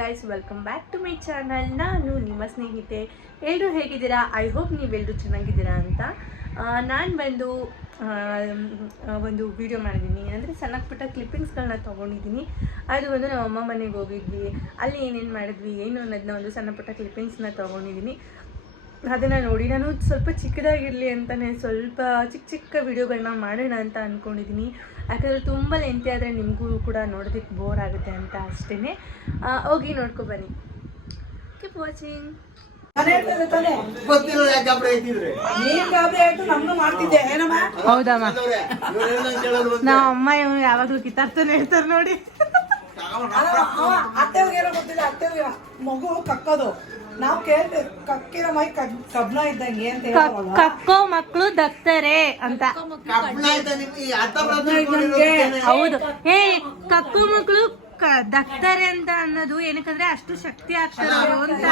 Guys welcome back to my channel ನಾನು ನಿಮ್ಮ ಸ್ನೇಹಿತೆ. ಎಲ್ಲರೂ ಹೇಗಿದ್ದೀರಾ? ಐ ಹೋಪ್ ನೀವೆಲ್ಲರೂ ಚೆನ್ನಾಗಿದ್ದೀರಾ ಅಂತ. ನಾನು ಬಂದು ಒಂದು ವಿಡಿಯೋ ಮಾಡಿದ್ದೀನಿ. ಅಂದರೆ ಸಣ್ಣ ಪುಟ್ಟ ಕ್ಲಿಪ್ಪಿಂಗ್ಸ್ಗಳನ್ನ ತೊಗೊಂಡಿದ್ದೀನಿ. ಅದು ಬಂದು ನಮ್ಮ ಅಮ್ಮ ಮನೆಗೆ ಹೋಗಿದ್ವಿ. ಅಲ್ಲಿ ಏನೇನು ಮಾಡಿದ್ವಿ, ಏನು ಅನ್ನೋದನ್ನ ಒಂದು ಸಣ್ಣ ಪುಟ್ಟ ಕ್ಲಿಪ್ಪಿಂಗ್ಸ್ನ ತೊಗೊಂಡಿದ್ದೀನಿ. ಅದನ್ನು ನೋಡಿ ನಾನು ಸ್ವಲ್ಪ ಚಿಕ್ಕದಾಗಿರಲಿ ಅಂತಲೇ ಸ್ವಲ್ಪ ಚಿಕ್ಕ ಚಿಕ್ಕ ವಿಡಿಯೋಗಳನ್ನ ಮಾಡೋಣ ಅಂತ ಅಂದ್ಕೊಂಡಿದ್ದೀನಿ ಯಾಕಂದರೆ ತುಂಬ ಲೆಂತಿ ಆದರೆ ನಿಮಗೂ ಕೂಡ ನೋಡೋದಕ್ಕೆ ಬೋರ್ ಆಗುತ್ತೆ ಅಂತ ಅಷ್ಟೇ ಹೋಗಿ ನೋಡ್ಕೊ ಬನ್ನಿ. ಕೀಪ್ ವಾಚಿಂಗ್ ಹೌದಮ್ಮ. ನಮ್ಮ ಅಮ್ಮ ಇವನು ಯಾವಾಗಲೂ ಕಿತ್ತಾಡ್ತಾನೆ ಹೇಳ್ತಾರೆ ನೋಡಿ. ಅಲ್ಲ, ಅವ ಅತ್ತೆವ್ರಿಗೆ ಏನೋ ಗೊತ್ತಿಲ್ಲ ಅತ್ತೆವ್ರಿಗೆ ಮಗು ಕಕ್ಕೋದು. ನಾವ್ ಕೇಳ್ತೇವೆ ಕಕ್ಕಿರೋ ಮೈ ಕಬ್- ಕಬ್ಣ ಇದ್ದಂಗೆ ಅಂತ ಕಕ್ಕೋ ಮಕ್ಕಳು ದಕ್ತಾರೆ ಅಂತ. ಹೌದು. ಏ ಕಕ್ಕೋ ಮಕ್ಕಳು ದಕ್ತಾರೆ ಅಂತ ಅನ್ನೋದು ಏನಕ್ಕಂದ್ರೆ ಅಷ್ಟು ಶಕ್ತಿ ಆಗ್ತಾರೆ ಅಂತ.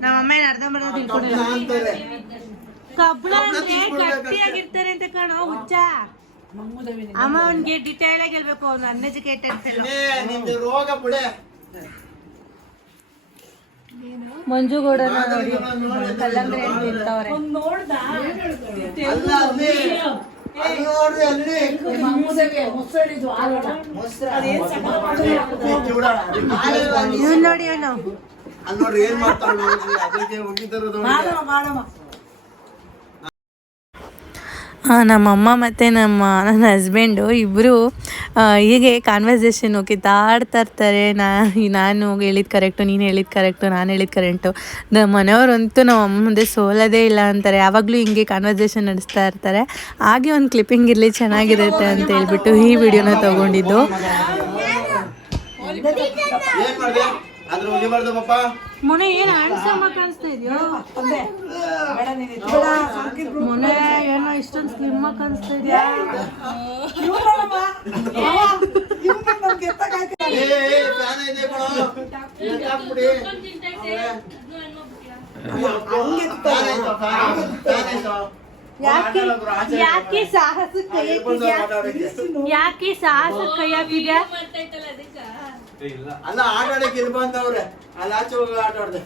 ನಿಮ್ಮಮ್ಮ ಏನ್? ಅರ್ಧ ಬರ್ದ ತಿಳ್ಕೊಂಡಿಲ್ಲ ಅಂತಾರೆ ಕಬ್ಬಣ ಅಂದ್ರೆ. ಗಟ್ಟಿಯಾಗಿರ್ತಾರೆ ಅಂತ ಕಾಣೋ ಹುಚ್ಚ. ಅಮ್ಮ ಅವ್ನ್ಗೆ ಡಿಟೇಲ್ ಆಗಿ ಹೇಳ್ಬೇಕು ಅವ್ನು ಅನ್ಎಜುಕೇಟೆಡ್ ರೋಗ ಬಿಡೆ. ಮಂಜುಗೌಡನ ನೋಡಿ. ಕಲ್ಲಂಗಡಿ ಹಣ್ಣು ತಿಂತವ್ರೆ. ಇವ್ನ್ ನೋಡಿ ಇವನು. ಅಲ್ಲಿ ನೋಡ್ರಿ ಏನ್ ಅದಕ್ಕೆ ಹೋಗಿದ್ದರು ನಮ್ಮಮ್ಮ ಮತ್ತು ನಮ್ಮ ನನ್ನ ಹಸ್ಬೆಂಡು ಇಬ್ಬರು ಹೀಗೆ ಕಾನ್ವರ್ಸೇಷನ್ ಕಿತ್ತಾಡ್ತಾ ಇರ್ತಾರೆ. ನಾ, ನಾನು ಹೇಳಿದ ಕರೆಕ್ಟು ನೀನು ಹೇಳಿದ್ದು ಕರೆಕ್ಟು ನಾನು ಹೇಳಿದ ಕರೆಕ್ಟು ನಮ್ಮ ಮನೆಯವರಂತೂ ನಮ್ಮ ಅಮ್ಮ ಮುಂದೆ ಸೋಲೋದೇ ಇಲ್ಲ ಅಂತಾರೆ. ಯಾವಾಗಲೂ ಹಿಂಗೆ ಕಾನ್ವರ್ಸೇಷನ್ ನಡೆಸ್ತಾ ಇರ್ತಾರೆ. ಹಾಗೆ ಒಂದು ಕ್ಲಿಪ್ಪಿಂಗ್ ಇರಲಿ, ಚೆನ್ನಾಗಿರುತ್ತೆ ಅಂತ ಹೇಳ್ಬಿಟ್ಟು ಈ ವಿಡಿಯೋನ ತೊಗೊಂಡಿದ್ದು. ಮೊನ್ನೆ ಏನು ಹ್ಯಾಂಡ್ಸಮ್ ಕಾಣಿಸ್ತಾ ಇದೆಯೋ? ಮೊನ್ನೆ ಏನೋ ಇಷ್ಟೊಂದು ಸ್ಲಿಮ್ ಕಾಣಿಸ್ತಾ ಇದೆಯಾ. ಯಾಕೆ ಯಾಕೆ ಸಾಹಸ ಕೈ. ಯಾಕೆ ಸಾಹಸ ಕೈ ಹಾಕಿದ್ಯಾ ಅಲ್ಲ ಆಟ ಆಡಕ್ಕೆ ಇಲ್ಲಿ ಬಂದವ್ರೆ. ಅಲ್ಲಿ ಆಚೆ ಹೋಗಿ ಆಟ ಆಡ್ದೆ.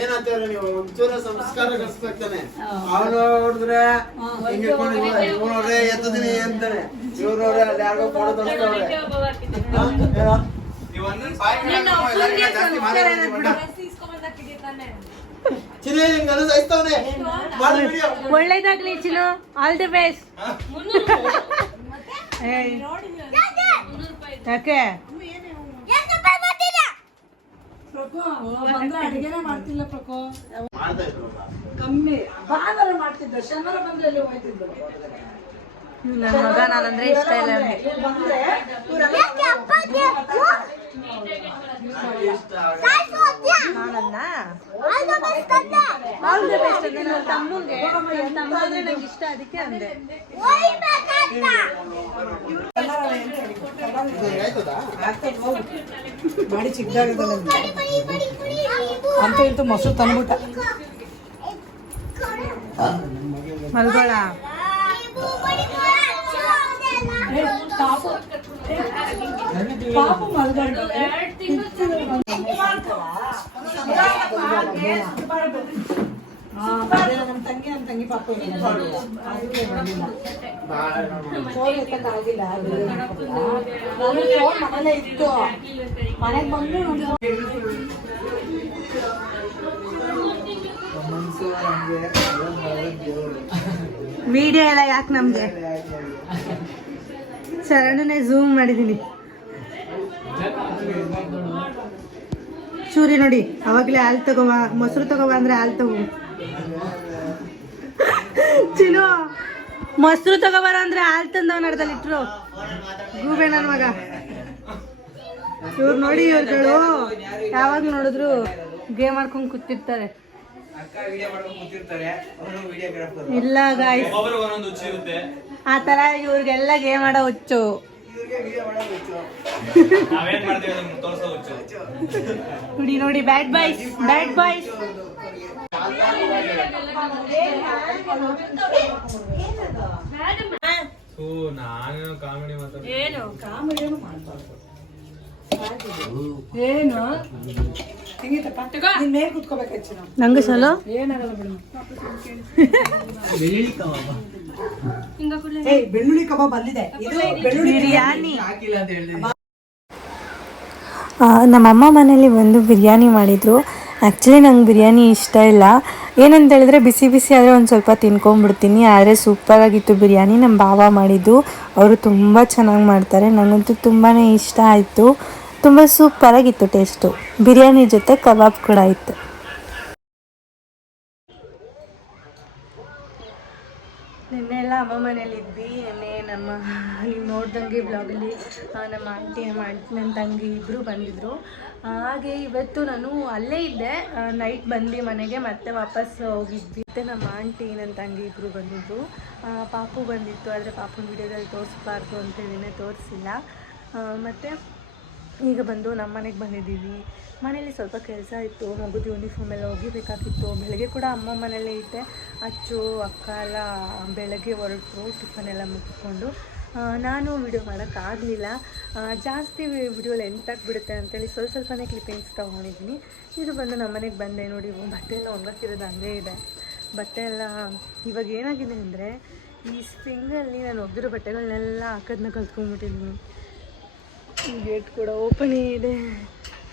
ಏನಂತೀರ ನೀವು? ಒಂಚೂರ ಸಂಸ್ಕಾರ ಕಲಿಸ್ಬೇಕಾನೆ ಅವನು ನೋಡಿದ್ರೆ ಇವ್ರವ್ರೆ ನೋಡ್ರೆ ಎತ್ತದಿನಿ ಅಂತಾನೆ ಇವ್ರವ್ರೆ ಅಲ್ಲಿ ಯಾರಿಗೋ ಕೊಡೋದ್ರೆ ತೋರಿಸ್ತವ್ರೆ. ಒಳ್ಳೇದಾಗ್ಲಿ ಚಿನ್ನು. ಆಲ್ ದಿ ಬೆಸ್ಟ್ ಯಾಕೆ ಪ್ರಕೋ ಬಂದ್ರೆ ಅಡಿಗೆನೆ ಮಾಡ್ತಿಲ್ಲ ಪ್ರಕೋ. ಮಾಡ್ತಾ ಇದ್ರು ಕಮ್ಮಿ ಭಾನುವಾರ ಮಾಡ್ತಿದ್ದ ಶನಿವಾರ ಬಂದ್ರೆ ಎಲ್ಲಿ ಹೋಯ್ತಿದ್ರು? ನನ್ನ ಮಗ ನಾನಂದ್ರೆ ಇಷ್ಟ ಇಲ್ಲ ನಾನನ್ನ? ಆಲ್ ದಿ ಬೆಸ್ಟ್ ಅಂದ್ರೆ ನನ್ನ ತಮ್ಮಂಗೆ. ನನ್ನ ತಮ್ಮ ಅಂದ್ರೆ ನಂಗೆ ಇಷ್ಟ ಅದಕ್ಕೆ ಅಂದೆ ಎಲ್ಲಾರ ಏನ್ ಹೇಳಿ? ಆಯ್ತದಾ ಆಗ್ತದೆ ಹೋಗು. ಮಾಡಿ ಚಿಕ್ಕದಾಗಿದ್ದಲ್ಲ ಅಂತ. ಇಂತು ಮೊಸರು ತಂದ್ಬಿಟ್ಟ. ಮಲ್ಗೋಳ. ಪಾಪು ಮಲ್ಗೊಂಡು ತಂಗಿ ಪಾಪ ಫೋನ್ ಎತ್ತಕ್ಕಾಗಿಲ್ಲ ನಾನು ಫೋನ್ ಮನೇಲೇ ಇತ್ತು ಮನೆಗೆ ಬಂದು ವಿಡಿಯೋ ಎಲ್ಲ ಯಾಕೆ ನಮಗೆ? ಶರಣನೇ ಝೂಮ್ ಮಾಡಿದ್ದೀನಿ ಚೂರಿ ನೋಡಿ ಅವಾಗಲೇ ಹಾಲು ತಗೋವಾ ಮೊಸರು ತಗೋವಾ ಅಂದ್ರೆ ಹಾಲು ತಗೋ ಚಿನು ಮೊಸರು ತಗೋಬಾರ ಅಂದ್ರೆ ಹಾಲು ತಂದವ ನಡ್ದಲ್ಲಿ ಇಟ್ರು. ಗೂಬೆ ನನ್ ಮಗ. ಇವ್ರು ನೋಡಿ ಇವ್ರುಗಳು ಯಾವಾಗ ನೋಡಿದ್ರು ಗೇಮ್ ಆಡ್ಕೊಂಡು ಕೂತಿರ್ತಾರೆ. ಇಲ್ಲ ಗಾಯ್ಸ್ ಆ ತರ ಇವ್ರಿಗೆಲ್ಲ ಗೇಮ್ ಮಾಡೋ ಹುಚ್ಚು. ನೋಡಿ ನೋಡಿ ಬ್ಯಾಡ್ ಬಾಯ್ಸ್ ಬ್ಯಾಡ್ ಬಾಯ್ಸ್ ಓ ನಾನು ಕಾಮಿಡಿ ಮಾತಾಡ ಏನು? ಕಾಮಿಡಿಯನ್ನು ಮಾಡ್ಬಾರ್ದು. ಏನು? ನಂಗೆ ಸಲ? ಬೆಳ್ಳುಳ್ಳಿ ಕಬಾಬ್ ಅಲ್ಲಿದೆ ಇದು ಬೆಳ್ಳುಳ್ಳಿ ಬಿರಿಯಾನಿ. ಹಾಕಿಲ್ಲ ಅಂತ ಹೇಳಿದ್ರೆ. ನಮ್ಮಮ್ಮ ಮನೇಲಿ ಒಂದು ಬಿರಿಯಾನಿ ಮಾಡಿದರು. ಆ್ಯಕ್ಚುಲಿ ನಂಗೆ ಬಿರಿಯಾನಿ ಇಷ್ಟ ಇಲ್ಲ. ಏನಂತ ಹೇಳಿದ್ರೆ ಬಿಸಿ ಬಿಸಿ ಆದರೆ ಒಂದು ಸ್ವಲ್ಪ ತಿನ್ಕೊಂಡ್ಬಿಡ್ತೀನಿ. ಆದರೆ ಸೂಪರಾಗಿತ್ತು ಬಿರಿಯಾನಿ. ನಮ್ಮ ಬಾವ ಮಾಡಿದ್ದು. ಅವರು ತುಂಬ ಚೆನ್ನಾಗಿ ಮಾಡ್ತಾರೆ. ನನಗಂತೂ ತುಂಬಾ ಇಷ್ಟ ಆಯಿತು. ತುಂಬ ಸೂಪರಾಗಿತ್ತು ಟೇಸ್ಟು ಬಿರಿಯಾನಿ ಜೊತೆ ಕಬಾಬ್ ಕೂಡ ಇತ್ತು ನಿನ್ನೆ ಎಲ್ಲ ಅಮ್ಮ ಮನೇಲಿ ಇದ್ವಿ ನಿನ್ನೆ ನಮ್ಮ ನೋಡ್ದಂಗೆ ಬ್ಲಾಗಲ್ಲಿ ನಮ್ಮ ಆಂಟಿ ನಮ್ಮ ಆಂಟಿ ನನ್ನ ತಂಗಿ ಇಬ್ಬರು ಬಂದಿದ್ದರು ಹಾಗೆ ಇವತ್ತು ನಾನು ಅಲ್ಲೇ ಇದ್ದೆ. ನೈಟ್ ಬಂದು ಮನೆಗೆ, ಮತ್ತೆ ವಾಪಸ್ ಹೋಗಿದ್ವಿ. ಮತ್ತು ನಮ್ಮ ಆಂಟಿ ನನ್ನ ತಂಗಿ ಇಬ್ಬರು ಬಂದಿದ್ದರು ಪಾಪು ಬಂದಿತ್ತು, ಆದರೆ ಪಾಪುನ ವಿಡಿಯೋದಲ್ಲಿ ತೋರಿಸ್ಬಾರ್ದು ಅಂತೇಳಿನೇ ತೋರಿಸಿಲ್ಲ. ಮತ್ತು ಈಗ ಬಂದು ನಮ್ಮ ಮನೆಗೆ ಬಂದಿದ್ದೀವಿ. ಮನೇಲಿ ಸ್ವಲ್ಪ ಕೆಲಸ ಇತ್ತು, ಮಗುದು ಯೂನಿಫಾರ್ಮ್ ಎಲ್ಲ ಒಗಿಬೇಕಾಗಿತ್ತು. ಬೆಳಗ್ಗೆ ಕೂಡ ಅಮ್ಮ ಮನೆಯಲ್ಲೇ ಇದ್ದೆ. ಅಚ್ಚು ಅಕ್ಕ ಎಲ್ಲ ಬೆಳಗ್ಗೆ ಹೊರಟರು, ಟಿಫನ್ ಎಲ್ಲ ಮುಗಿಸ್ಕೊಂಡು. ನಾನು ವಿಡಿಯೋ ಮಾಡೋಕ್ಕಾಗಲಿಲ್ಲ ಜಾಸ್ತಿ ವಿಡಿಯೋ ಲೆಂತ್ ಆಗಿಬಿಡುತ್ತೆ ಅಂತೇಳಿ ಸ್ವಲ್ಪ ಸ್ವಲ್ಪನೇ ಕ್ಲಿಪ್ಪಿಂಗ್ಸ್ ತೊಗೊಂಡಿದ್ದೀನಿ. ಇದು ಬಂದು ನಮ್ಮ ಮನೆಗೆ ಬಂದೆ ನೋಡಿ, ಬಟ್ಟೆ ಎಲ್ಲ ಒಣಗಾಕಿರೋದು ಹಂಗೇ ಇದೆ. ಬಟ್ಟೆ ಎಲ್ಲ ಇವಾಗ ಏನಾಗಿದೆ ಅಂದರೆ, ಈ ಸ್ಪ್ರಿಂಗಲ್ಲಿ ನಾನು ಒಗ್ದಿರೋ ಬಟ್ಟೆಗಳನ್ನೆಲ್ಲ ಹಾಕೋದನ್ನ ಕಲ್ತ್ಕೊಂಡ್ಬಿಟ್ಟಿದ್ದೀನಿ ಗೇಟ್ ಕೂಡ ಓಪನ್ ಇದೆ.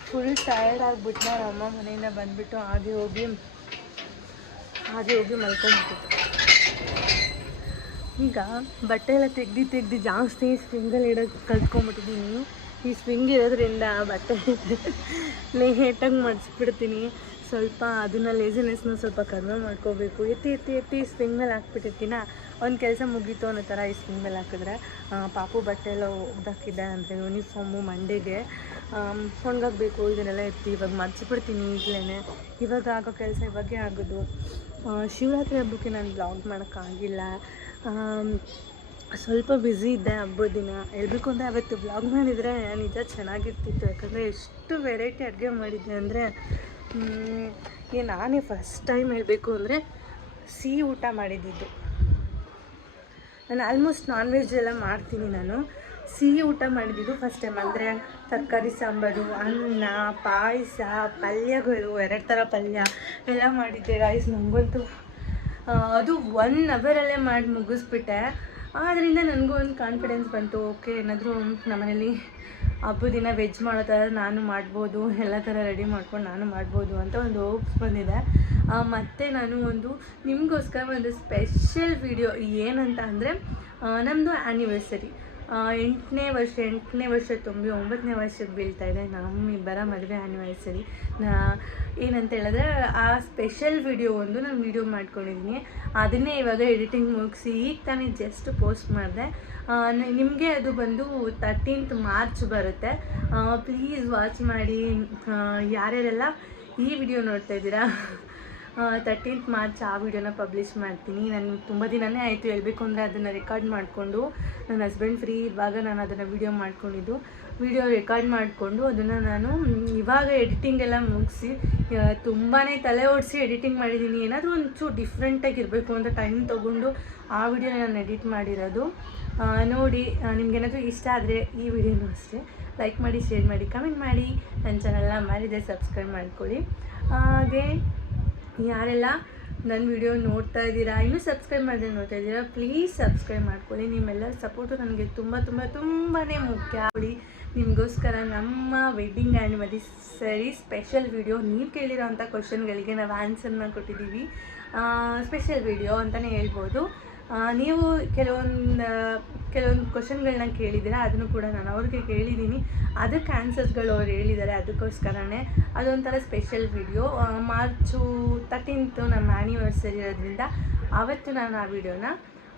ಫುಲ್ ಟಯರ್ಡ್ ಆಗಿಬಿಟ್ಟು ನಮ್ಮ ಅಮ್ಮ ಮನೆಯಿಂದ ಬಂದುಬಿಟ್ಟು ಹಾಗೆ ಹೋಗಿ ಹಾಗೆ ಹೋಗಿ ಮಲ್ಕೊಂಡ್ಬಿಟ್ಟಿತ್ತು ಈಗ ಬಟ್ಟೆ ಎಲ್ಲ ತೆಗ್ದು ತೆಗ್ದು ಜಾಸ್ತಿ ಸ್ಪ್ರಿಂಗಲ್ಲಿ ಇಡೋಕ್ಕೆ ಕಲ್ತ್ಕೊಂಡ್ಬಿಟ್ಟಿದ್ದೀನಿ ಈ ಸ್ವಿಂಗ್ ಇರೋದ್ರಿಂದ ಬಟ್ಟೆ ನೇಟಾಗಿ ಮಡಿಸ್ಬಿಡ್ತೀನಿ. ಸ್ವಲ್ಪ ಅದನ್ನು ಲೇಸಿನೆಸ್ನ ಸ್ವಲ್ಪ ಕಡಿಮೆ ಮಾಡ್ಕೋಬೇಕು. ಎತ್ತಿ ಎತ್ತಿ ಎತ್ತಿ ಸ್ವಿಂಗ್ ಮೇಲೆ ಹಾಕ್ಬಿಟ್ಟಿರ್ತೀನ? ಒಂದು ಕೆಲಸ ಮುಗೀತು ಅನ್ನೋ ಥರ ಈ ಸ್ವಿಂಗ್ ಮೇಲೆ ಹಾಕಿದ್ರೆ ಪಾಪು ಬಟ್ಟೆ ಎಲ್ಲ ಒಗ್ದಾಕಿದ್ದೆ ಅಂದರೆ ಯೂನಿಫಾರ್ಮು ಮಂಡೆಗೆ. ಒಣಗಾಕಬೇಕು ಇದನ್ನೆಲ್ಲ ಎತ್ತಿ ಇವಾಗ ಮರ್ಚಿಬಿಡ್ತೀನಿ ಈಗಲೇ ಇವಾಗ ಆಗೋ ಕೆಲಸ ಇವಾಗೇ ಆಗೋದು. ಶಿವರಾತ್ರಿ ಹಬ್ಬಕ್ಕೆ ನಾನು ಬ್ಲಾಗ್ ಮಾಡೋಕ್ಕಾಗಿಲ್ಲ. ಸ್ವಲ್ಪ ಬ್ಯುಸಿ ಇದ್ದೆ ಹಬ್ಬದ ದಿನ. ಹೇಳ್ಬೇಕು ಅಂದರೆ ಅವತ್ತು ಬ್ಲಾಗ್ ಮಾಡಿದರೆ ನಿಜ ಚೆನ್ನಾಗಿರ್ತಿತ್ತು. ಯಾಕಂದರೆ ಎಷ್ಟು ವೆರೈಟಿ ಅಡುಗೆ ಮಾಡಿದ್ದೆ ಅಂದರೆ ಈ ನಾನೇ ಫಸ್ಟ್ ಟೈಮ್ ಹೇಳಬೇಕು ಅಂದರೆ ಸಿಹಿ ಊಟ ಮಾಡಿದ್ದಿದ್ದು ನಾನು ಆಲ್ಮೋಸ್ಟ್ ನಾನ್ ವೆಜ್ ಎಲ್ಲ ಮಾಡ್ತೀನಿ ನಾನು. ಸಿಹಿ ಊಟ ಮಾಡಿದ್ದು ಫಸ್ಟ್ ಟೈಮ್ ಅಂದರೆ ತರಕಾರಿ ಸಾಂಬಾರು, ಅನ್ನ, ಪಾಯಸ, ಪಲ್ಯಗಳು, ಎರಡು ಥರ ಪಲ್ಯ ಎಲ್ಲ ಮಾಡಿದ್ದೆ. ರೈಸ್ ನನಗಂತೂ ಅದು ಒನ್ ಅವರಲ್ಲೇ ಮಾಡಿ ಮುಗಿಸ್ಬಿಟ್ಟೆ. ಆದ್ದರಿಂದ ನನಗೂ ಒಂದು ಕಾನ್ಫಿಡೆನ್ಸ್ ಬಂತು. ಓಕೆ ಏನಾದರೂ ನಮ್ಮನೇಲಿ ಹಬ್ಬದ ದಿನ ವೆಜ್ ಮಾಡೋ ಥರ ನಾನು ಮಾಡ್ಬೋದು, ಎಲ್ಲ ಥರ ರೆಡಿ ಮಾಡ್ಕೊಂಡು ನಾನು ಮಾಡ್ಬೋದು ಅಂತ ಒಂದು ಹೋಪ್ಸ್ ಬಂದಿದೆ. ಮತ್ತು ನಾನು ಒಂದು ನಿಮಗೋಸ್ಕರ ಒಂದು ಸ್ಪೆಷಲ್ ವಿಡಿಯೋ ಏನಂತ ಅಂದರೆ ನಮ್ಮದು ಆ್ಯನಿವರ್ಸರಿ ಎಂಟನೇ ವರ್ಷ ಎಂಟನೇ ವರ್ಷ ತುಂಬಿ ಒಂಬತ್ತನೇ ವರ್ಷಕ್ಕೆ ಬೀಳ್ತಾ ಇದೆ. ನಮ್ಮಿಬ್ಬರ ಮದುವೆ ಆ್ಯನಿವರ್ಸರಿ ನಾ, ಏನಂತ ಹೇಳಿದ್ರೆ, ಆ ಸ್ಪೆಷಲ್ ವಿಡಿಯೋ ಒಂದು ನಾನು ವಿಡಿಯೋ ಮಾಡ್ಕೊಂಡಿದ್ದೀನಿ ಅದನ್ನೇ ಇವಾಗ ಎಡಿಟಿಂಗ್ ಮುಗಿಸಿ, ಈಗ ತಾನೇ ಜಸ್ಟ್ ಪೋಸ್ಟ್ ಮಾಡಿದೆ. ನಿಮಗೆ ಅದು ಬಂದು ತರ್ಟೀನ್ತ್ ಮಾರ್ಚ್ ಬರುತ್ತೆ. ಪ್ಲೀಸ್ ವಾಚ್ ಮಾಡಿ. ಯಾರ್ಯಾರೆಲ್ಲ ಈ ವಿಡಿಯೋ ನೋಡ್ತಾ ಇದ್ದೀರಾ? ತರ್ಟೀನ್ತ್ ಮಾರ್ಚ್ ಆ ವಿಡಿಯೋನ ಪಬ್ಲಿಷ್ ಮಾಡ್ತೀನಿ. ನಾನು ತುಂಬ ದಿನವೇ ಆಯಿತು ಹೇಳಬೇಕು ಅಂದರೆ ಅದನ್ನು ರೆಕಾರ್ಡ್ ಮಾಡಿಕೊಂಡು ನನ್ನ ಹಸ್ಬೆಂಡ್ ಫ್ರೀ ಇರುವಾಗ ನಾನು ಅದನ್ನು ವಿಡಿಯೋ ಮಾಡ್ಕೊಂಡಿದ್ದು. ವಿಡಿಯೋ ರೆಕಾರ್ಡ್ ಮಾಡಿಕೊಂಡು ಅದನ್ನು ನಾನು ಇವಾಗ ಎಡಿಟಿಂಗ್ ಎಲ್ಲ ಮುಗಿಸಿ ತುಂಬಾ ತಲೆ ಓಡಿಸಿ ಎಡಿಟಿಂಗ್ ಮಾಡಿದ್ದೀನಿ. ಏನಾದರೂ ಒಂಚೂರು ಡಿಫ್ರೆಂಟಾಗಿ ಇರಬೇಕು ಅಂತ ಟೈಮ್ ತೊಗೊಂಡು ಆ ವಿಡಿಯೋನ ನಾನು ಎಡಿಟ್ ಮಾಡಿರೋದು. ನೋಡಿ ನಿಮ್ಗೇನಾದರೂ ಇಷ್ಟ ಆದರೆ ಈ ವಿಡಿಯೋನೂ ಅಷ್ಟೇ. ಲೈಕ್ ಮಾಡಿ ಶೇರ್ ಮಾಡಿ ಕಮೆಂಟ್ ಮಾಡಿ. ನನ್ನ ಚಾನಲ್ನ ಮಾಡಿದೆ ಸಬ್ಸ್ಕ್ರೈಬ್ ಮಾಡ್ಕೊಳ್ಳಿ. ಹಾಗೆ ಯಾರೆಲ್ಲ ನನ್ನ ವಿಡಿಯೋ ನೋಡ್ತಾ ಇದ್ದೀರಾ, ಇನ್ನೂ ಸಬ್ಸ್ಕ್ರೈಬ್ ಮಾಡಿದ್ರೆ ನೋಡ್ತಾ ಇದ್ದೀರಾ ಪ್ಲೀಸ್ ಸಬ್ಸ್ಕ್ರೈಬ್ ಮಾಡ್ಕೊಳ್ಳಿ. ನಿಮ್ಮೆಲ್ಲರ ಸಪೋರ್ಟು ನನಗೆ ತುಂಬ ತುಂಬ ತುಂಬಾ ಮುಖ್ಯ. ನೋಡಿ, ನಿಮಗೋಸ್ಕರ ನಮ್ಮ ವೆಡ್ಡಿಂಗ್ ಆ್ಯನಿವರ್ಸರಿ ಸ್ಪೆಷಲ್ ವಿಡಿಯೋ ನೀವು ಕೇಳಿರೋ ಅಂಥ ಕ್ವಶನ್ಗಳಿಗೆ ನಾವು ಆನ್ಸರ್ನ ಕೊಟ್ಟಿದ್ದೀವಿ. ಸ್ಪೆಷಲ್ ವಿಡಿಯೋ ಅಂತಲೇ ಹೇಳ್ಬೋದು. ನೀವು ಕೆಲವೊಂದು ಕೆಲವೊಂದು ಕ್ವಶನ್ಗಳನ್ನ ಕೇಳಿದ್ದೀರಾ? ಅದನ್ನು ಕೂಡ ನಾನು ಅವ್ರಿಗೆ ಕೇಳಿದ್ದೀನಿ. ಅದಕ್ಕೆ ಆನ್ಸರ್ಸ್ಗಳು ಅವ್ರು ಹೇಳಿದ್ದಾರೆ, ಅದಕ್ಕೋಸ್ಕರನೇ. ಅದೊಂಥರ ಸ್ಪೆಷಲ್ ವಿಡಿಯೋ ಮಾರ್ಚು ತರ್ಟೀನ್ತು ನಮ್ಮ ಆ್ಯನಿವರ್ಸರಿ ಇರೋದ್ರಿಂದ ಆವತ್ತು ನಾನು ಆ ವಿಡಿಯೋನ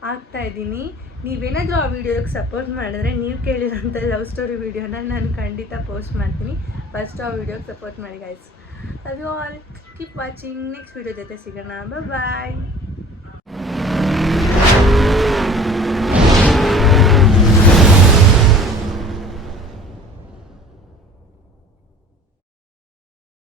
ಹಾಕ್ತಾ ಇದ್ದೀನಿ. ನೀವೇನಾದರೂ ಆ ವಿಡಿಯೋಗೆ ಸಪೋರ್ಟ್ ಮಾಡಿದ್ರೆ ನೀವು ಕೇಳಿರೋಂಥ ಲವ್ ಸ್ಟೋರಿ ವಿಡಿಯೋನ ನಾನು ಖಂಡಿತ ಪೋಸ್ಟ್ ಮಾಡ್ತೀನಿ. ಫಸ್ಟ್ ಆ ವಿಡಿಯೋಗೆ ಸಪೋರ್ಟ್ ಮಾಡಿ ಗಾಯ್ಸ್ ಅದು all keep watching next video ಜೊತೆ ಸಿಗೋಣ. ಬಾಯ್